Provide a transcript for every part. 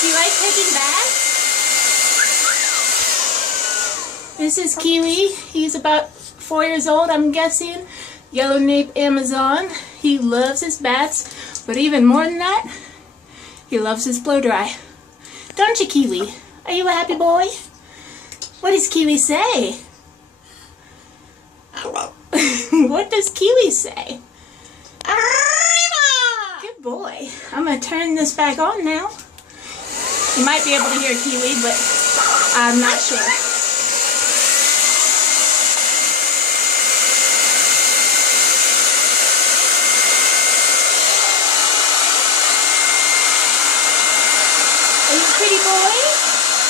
Do you like taking baths? This is Kiwi. He's about 4 years old, I'm guessing. Yellow nape Amazon. He loves his baths, but even more than that, he loves his blow dry. Don't you, Kiwi? Are you a happy boy? What does Kiwi say? What does Kiwi say? Good boy. I'm going to turn this back on now. You might be able to hear Kiwi, but I'm not sure. Are you a pretty boy?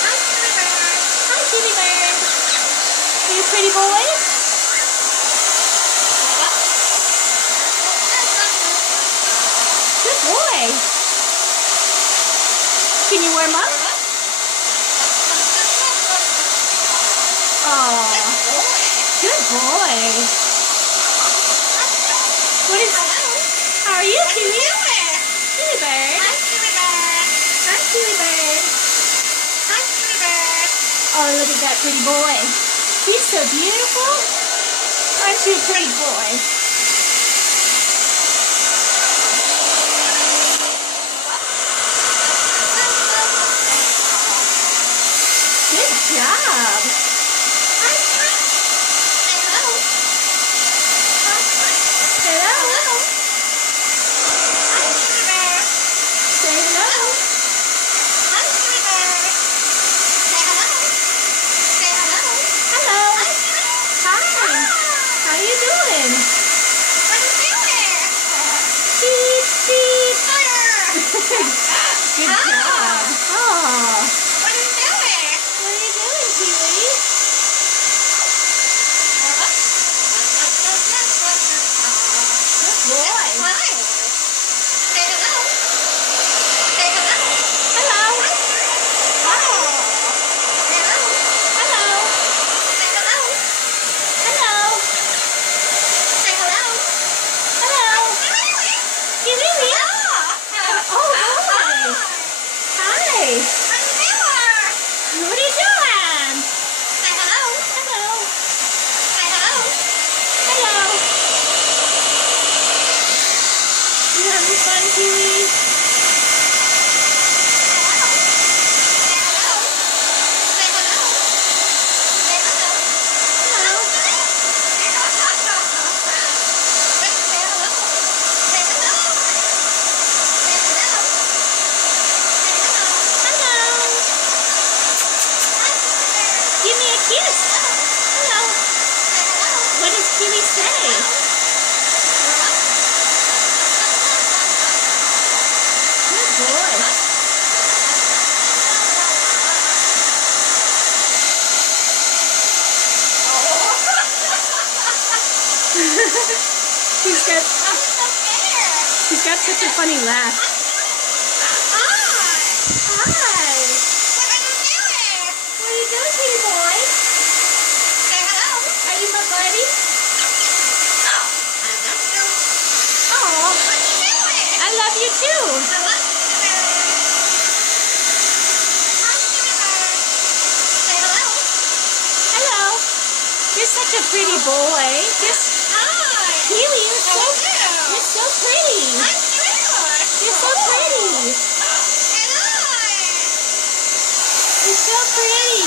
Hi, Kiwi bird. Hi, Kiwi bird. Are you a pretty boy? Good boy. Can you warm up? Oh, good boy. What is? How are you, Kiwi? Kiwi bird. Hi, Kiwi bird. Hi, Kiwi bird. Hi, Kiwi bird. Oh, look at that pretty boy. He's so beautiful. Aren't you a pretty boy? Good job. Hi, Kiwi. Say hello. Hello. Hi, Kiwi bird. Say hello. Hi, Kiwi bird. Say hello. Say hello. Hello. Hi. How you doing? What are you doing? Beep, beep. Good job. Oh. What are you doing? What are you doing, Kiwi? Good boy. Say hello. Say hello. Hello. Oh. Hello. Hello. Say hello. Hello. Say hello. Hello. Kiwi. Oh, boy. Hi. What are you doing? Say hello. Hello. Say hello. Hello. You having fun, Kiwi? Say hello. Say hello. Say hello. Hello. Say hello. Say hello. Say hello. Hello. Give me a kiss. Hello. What does Kiwi say? Good boy. He's got such a funny laugh. Hi. What are you doing, kitty boy? Say hello. Are you my buddy? Oh. I love you too. Say hello. Hello. You're such a pretty boy. Kiwi, you're so pretty. You're so pretty. You're so pretty.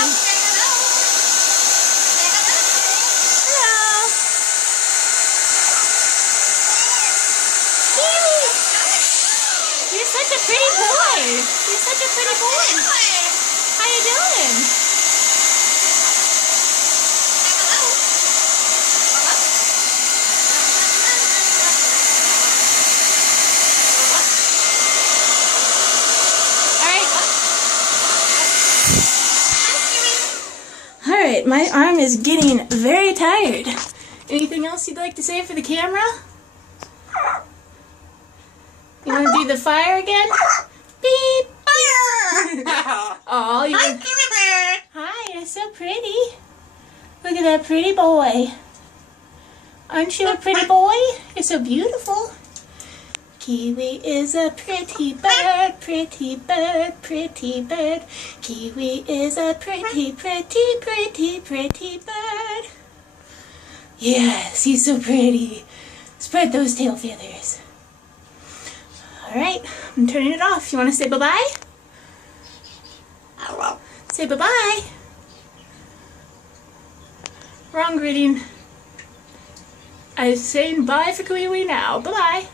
Hello. Kiwi. You're such a pretty boy. You're such a pretty boy. How you doing? Alright, my arm is getting very tired. Anything else you'd like to say for the camera? You want to do the fire again? Beep! Fire! Oh, you. Hi, Kiwi bird. Hi, you're so pretty. Look at that pretty boy. Aren't you a pretty boy? You're so beautiful. Kiwi is a pretty bird, pretty bird, pretty bird. Kiwi is a pretty, pretty, pretty, pretty bird. Yes, he's so pretty. Spread those tail feathers. Alright, I'm turning it off. You want to say bye-bye? Say bye-bye. Wrong greeting. I'm saying bye for Kiwi now. Bye-bye.